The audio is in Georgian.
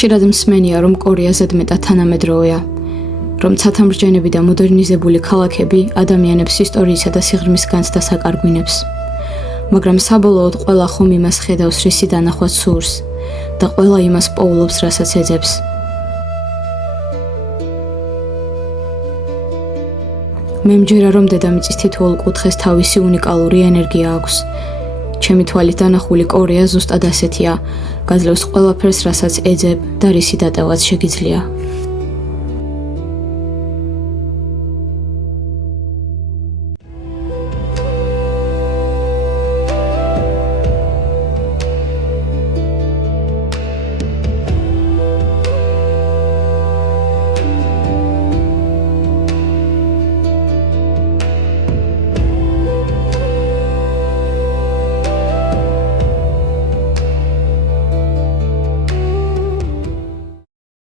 ხშირად მსმენია, რომ კორეა ზედმეტად თანამედროვეა, რომ ცათამბჯენები და მოდერნიზებული ქალაქები ადამიანებს ისტორიისა და სიღრმის განცდას აკარგვინებს. მაგრამ საბოლოოდ ყველა ხომ იმას ხედავს, რისი დანახვაც სურს და ყველა იმას პოულობს, რასაც ეძებს. მე მჯერა, რომ დედამიწის თითოეულ კუთხეს თავისი უნიკალური ენერგია აქვს. ჩემი თვალით დანახული კორეა ზუსტად ასეთია, გაძლევს ყველაფერს, რასაც ეძებ და რისი დატევაც შეგიძლია.